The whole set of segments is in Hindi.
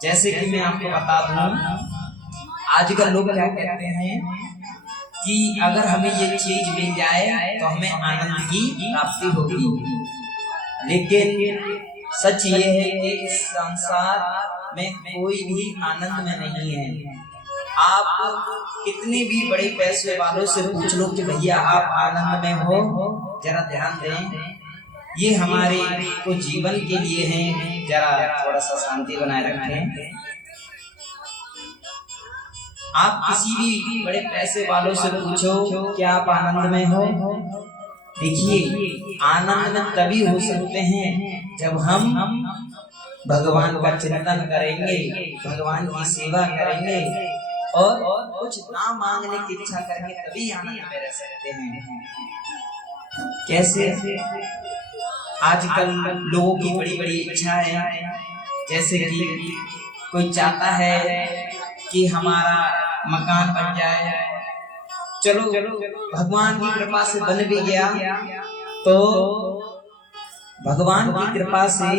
जैसे कि मैं आपको बता दूं, आजकल लोग क्या कहते हैं कि अगर हमें ये चीज मिल जाए तो हमें आनंद की प्राप्ति होगी। लेकिन सच ये है कि इस संसार में कोई भी आनंद में नहीं है। आप कितने भी बड़े पैसे वालों से पूछ लो कि भैया आप आनंद में हो, जरा ध्यान दें, ये हमारे को जीवन के लिए है, जरा थोड़ा सा शांति बनाए रखें। आप किसी भी बड़े पैसे वालों से पूछो कि आप आनंद में हो, देखिए आनंद में तभी हो सकते हैं जब हम भगवान का चिंतन करेंगे, भगवान की सेवा करेंगे और कुछ ना मांगने की इच्छा करेंगे, तभी आनंद में रह सकते हैं। कैसे? आजकल लोगों की बड़ी बड़ी इच्छाएं, जैसे कि कोई चाहता है कि हमारा मकान बन जाए, चलो भगवान की कृपा से बन भी गया, तो भगवान की कृपा से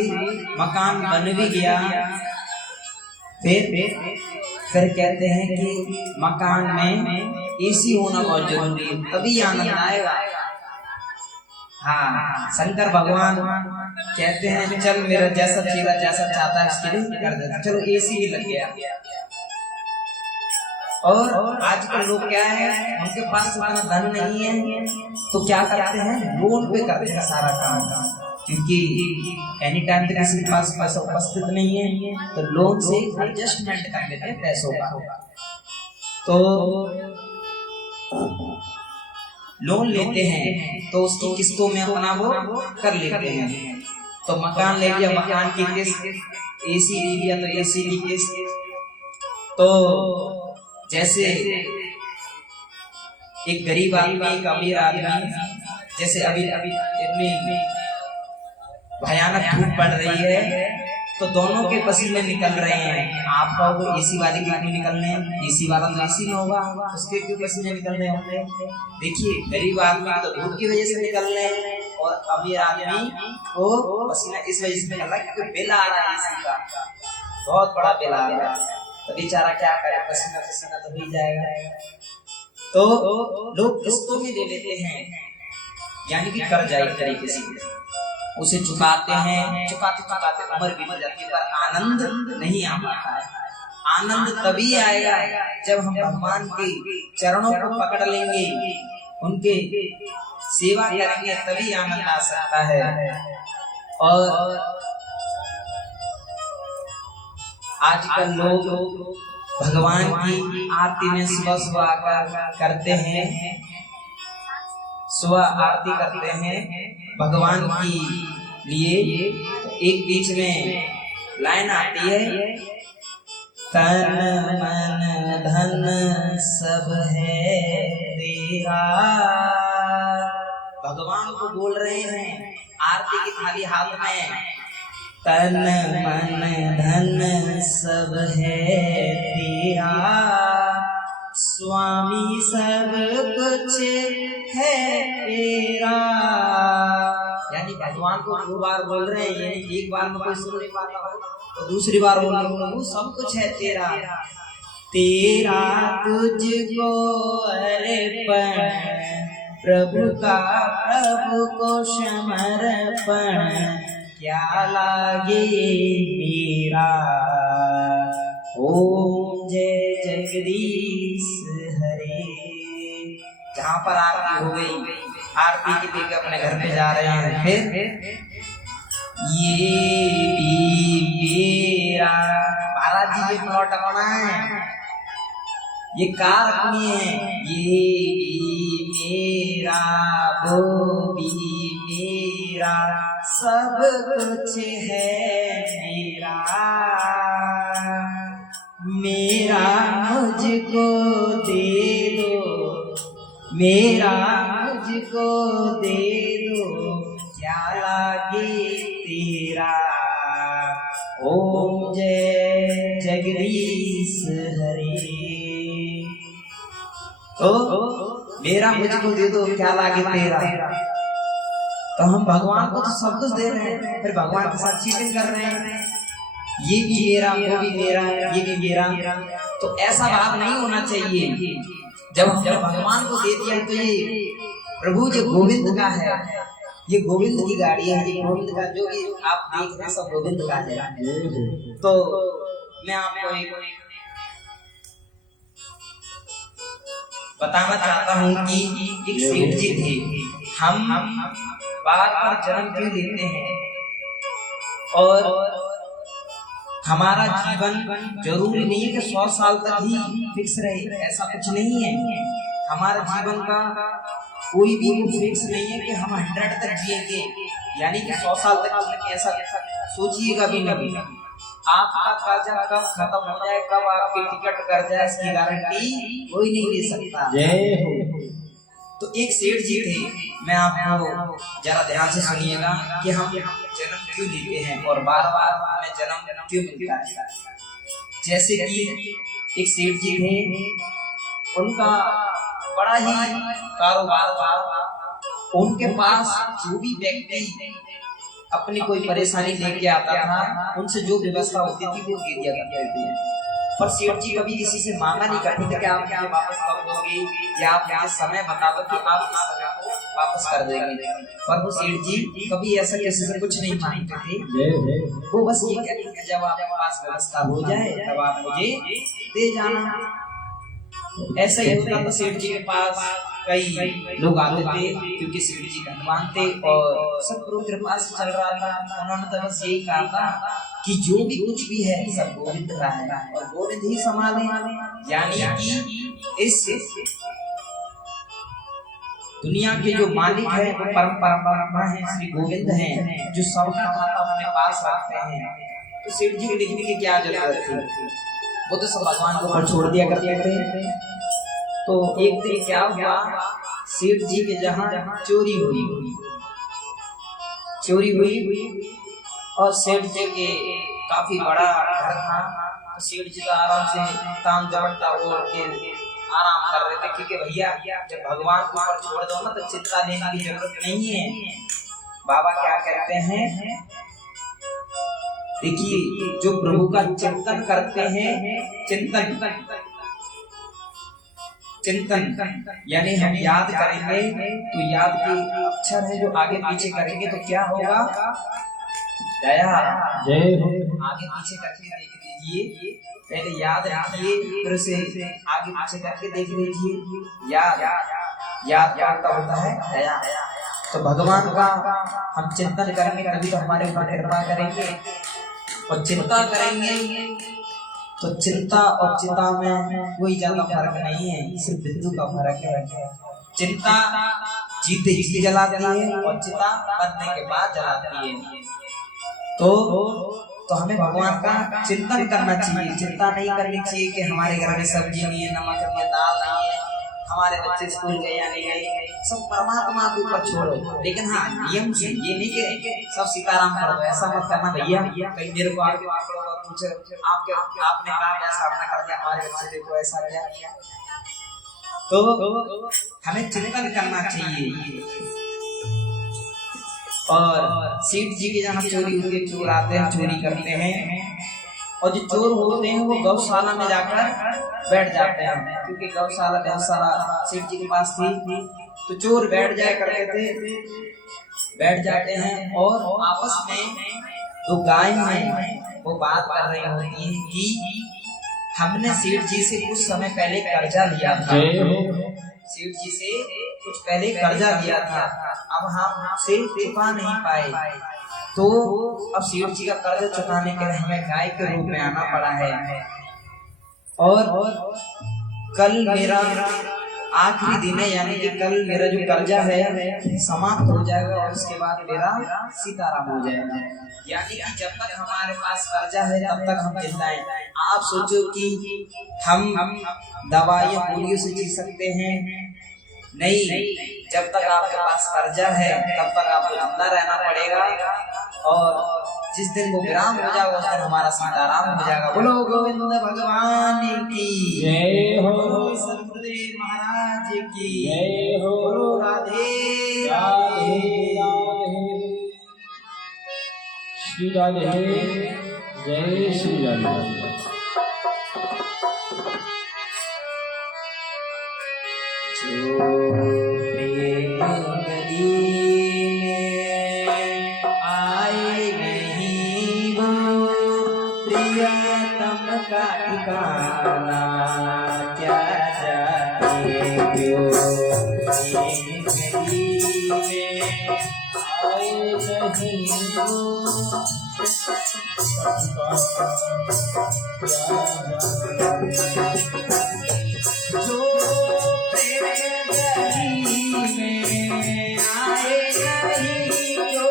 मकान बन भी गया, फिर कहते हैं कि मकान में एसी होना बहुत जरूरी है, तभी आनंद आएगा। हाँ, शंकर भगवान कहते हैं चल मेरा जैसा चेहरा जैसा चाहता है उसके लिए कर देता, चलो एसी भी लग गया। और आजकल लोग क्या है, उनके पास इतना धन नहीं है तो क्या करते हैं, लोन पे करते हैं सारा काम, क्योंकि एनी टाइम तक किसी के पास पैसा उपस्थित नहीं है, तो लोन से एडजस्टमेंट कर लेते हैं पैसों का। तो लोन लेते हैं तो उसकी किस्तों में अपना वो कर लेते हैं। तो मकान ले लिया, मकान की किस्त, एसी ले लिया तो एसी की किस्त। तो जैसे एक गरीब आदमी, एक अमीर आदमी, जैसे अभी इतनी भयानक धूप पड़ रही है तो दोनों के पसीने निकल रहे हैं। आपका वो एसी वाले के क्यों निकलने हैं, एसी वाला तो एसी में होगा, उसके क्यों पसीने निकल रहे होंगे। देखिए गरीब आदमी तो धूप की वजह से निकल रहे हैं और अमीर आदमी को पसीना इस वजह से निकल रहा है क्योंकि बिल आ रहा है एसी का, बहुत बड़ा बिल आ रहा है, तो बेचारा क्या करे, पसीना पसीना तो हो जाएगा। तो लोग किस्तों में ले लेते हैं, यानी कि कर्जा एक तरीके से उसे चुकाते हैं, चुकाते चुकाते उम्र बीत जाती है, पर आनंद नहीं आ पाता है। आनंद तभी आएगा जब हम भगवान के चरणों को पकड़ लेंगे, उनके सेवा करेंगे, तभी आनंद आ सकता है। और आजकल लोग भगवान की आरती में सुबह सुबह आकर करते हैं, सुबह आरती करते हैं भगवान की लिए। तो एक बीच में लाइन आती है, तन मन धन सब है तेरा। भगवान को बोल रहे हैं आरती की थाली हाथ में, तन मन धन सब है तेरा, स्वामी सब कुछ है तेरा। यानी भगवान को दो बार बोल रहे हैं, यानी एक बार में कोई सुन नहीं पाता हो तो दूसरी बार बोल रहे हैं वो सब कुछ है तेरा, तेरा तुझको अर्पण, प्रभु का प्रभु को समर्पण, क्या लागे मेरा। ओम जय जगदीश हरे। जहाँ पर आरती हो गई, आरती की लेकर अपने घर पे जा रहे हैं, फिर ये भी मेरा, महाराज जी ये प्लॉट अपना है, ये कार अपनी है, ये भी मेरा, वो भी मेरा, सब कुछ है मेरा, मेरा मुझको दे दो, मेरा मुझको दे दो, क्या लागे तेरा। ओम जय जगदीश हरे। तो मेरा मुझको दे दो, क्या लागे तेरा। तो हम भगवान को तो सब कुछ दे रहे हैं, फिर भगवान के साथ चीटिंग कर रहे हैं। ये भी मेरा, वो भी मेरा, ये भी मेरा। तो ऐसा भाव नहीं होना चाहिए। जब हमने भगवान को दे दिया तो ये प्रभु जो गोविंद का है, ये गोविंद की गाड़ी है, ये गोविंद का जो भी आप देख रहे हैं सब गोविंद का है। तो मैं आपको एक बताना चाहता हूँ कि एक सेठ जी थे। हम बार बार जन्म क्यों लेते हैं और हमारा जीवन जरूरी नहीं है कि 100 साल तक ही फिक्स रहे, ऐसा कुछ नहीं है। हमारा जीवन का कोई भी फिक्स नहीं है कि हम 100 तक जिएंगे, यानी कि 100 साल तक, ऐसा सोचिएगा भी नहीं। आपका कर्जा कब खत्म हो जाए, कब आपकी टिकट कर जाए, इसकी गारंटी कोई नहीं ले सकता। तो एक सेठ जी थे, मैं आपको जरा ध्यान से सुनिएगा कि हम जन्म क्यों लेते हैं और बार बार हमें जन्म क्यों मिलता है। जैसे कि एक सेठ जी थे, उनका बड़ा ही कारोबार था। उनके पास जो भी व्यक्ति अपनी कोई परेशानी लेके आता था, उनसे जो व्यवस्था होती थी वो दे दिया करते थे। पर सेठ जी कभी किसी से मांगा नहीं करते थे कि आप क्या वापस कर दोगे या आप यहाँ समय बता दो कि आप इस समय को वापस कर देंगे। पर वो सेठ जी कभी ऐसा किसी से कुछ नहीं मांगते थे। वो बस ये कहते थे जब आपके पास व्यवस्था हो जाए तब आप मुझे दे जाना। ऐसा ही होता था। सेठ जी के पास कई लोग आते थे क्योंकि सेठ जी धनवान थे और सब प्रभु कृपा से चल रहा था। उन्होंने तो बस यही कहा था कि जो भी कुछ भी है सब गोविंद का है और गोविंद ही संभाले। यानी कि इस दुनिया के जो मालिक है वो परम परमात्मा है, श्री गोविंद हैं, जो सबका खाता अपने पास रखते हैं। तो सेठ जी को लिखने की क्या जरूरत थी, वो तो सब भगवान को ऊपर छोड़ दिया करते थे। तो एक दिन क्या हुआ, सेठ जी के जहाँ चोरी हुई और सेठ जी के काफी बड़ा घर था। तो सेठ जी तो आराम से ताम झपट्टा ओढ़ के आराम कर रहे थे, क्योंकि भैया जब भगवान को ऊपर छोड़ दो ना तो चिंता लेने की जरूरत नहीं है। बाबा क्या कहते हैं, देखिए जो प्रभु का चिंतन करते हैं, चिंतन यानी हम याद करेंगे तो याद के अक्षर है जो आगे पीछे करेंगे तो क्या होगा, दया जय हो। आगे पीछे करके देख लीजिए, पहले याद रखिए फिर से आगे पीछे करके देख लीजिए। याद करता होता है दया। तो भगवान का हम चिंतन करेंगे तभी तो हमारे ऊपर कृपा करेंगे और चिंता करेंगे। तो चिंता और चिता में कोई ज्यादा फर्क नहीं है, सिर्फ बिंदु का फर्क है। चिंता जीते जी जलाती है और चिता बनने के बाद जलाती है। तो हमें भगवान का चिंतन करना चाहिए, चिंता नहीं करनी चाहिए कि हमारे घर में सब्जी नहीं है, नमक नहीं है, दाल नहीं है, हमारे बच्चे स्कूल गए या नहीं गए, सब परमात्मा के ऊपर छोड़ो। लेकिन हाँ नियम से, ये नहीं कि सब सीताराम कर दो, ऐसा मत करना भैया। कहीं मेरे को आपके कुछ आपने कहा ऐसा आपने कर दिया, हमारे बच्चे देखो ऐसा किया। तो हमें चिंतन करना चाहिए। और सेठ जी के जहाँ चोरी होती है, चोर आते हैं चोरी करते हैं और जो चोर होते हैं वो गौशाला में जाकर बैठ जाते हैं, क्योंकि गौशाला सेठ जी के पास थी। तो चोर बैठ जाते हैं और आपस में दो गाय हैं वो बात कर रही होती हैं कि हमने सेठ जी से कुछ समय पहले कर्जा लिया था, सेठ जी से कुछ पहले कर्जा लिया था, अब हम से चुका नहीं पाए। तो अब सेठ जी का कर्जा चुकाने के लिए हमें गाय के रूप में आना पड़ा है। और कल मेरा आखिरी दिन है, यानी कि कल मेरा जो कर्जा है समाप्त हो जाएगा और उसके बाद मेरा सीताराम हो जाएगा। यानी कि जब तक हमारे पास कर्जा है तब तक हम जिंदा हैं। आप सोचो कि हम दवाइयाँ गोलियों से जी सकते हैं? नहीं, जब तक आपके पास कर्जा है तब तक आपको जिंदा रहना पड़ेगा। और जिस दिन वो विराम हो जाएगा उस दिन हमारा सीताराम हो जाएगा। बोलो गोविंद भगवान की जय हो, सतगुरुदेव महाराज की जय हो, बोलो राधे राधे श्री राधे जय श्री राम। आए नहीं वो प्रियतम का ठिकाना, क्या जाने क्यों प्रेम गली में आए नहीं वो। जो प्रेम गली में आए नहीं, जो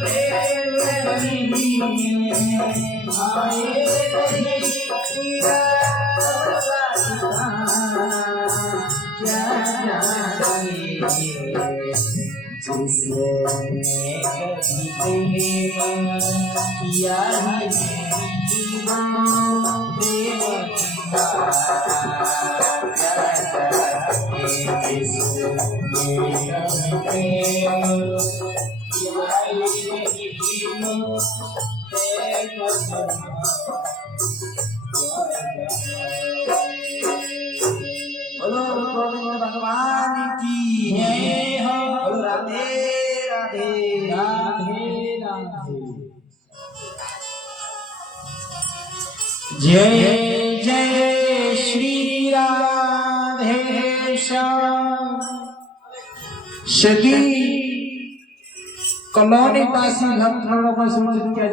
प्रेम गली में आए नहीं, तेरा क्या जाने जिसने कभी प्रेम किया ही नहीं, जीवन प्रेम क्या जाने जिसने कभी प्रेम किया ही नहीं, जीवन प्रेम बोलो गोविंद भगवान की जय हो। बोलो राधे राधे राधे राधे। जय जय श्री राधे श्याम। सभी कॉलोनी वासी भक्तों को सूचित किया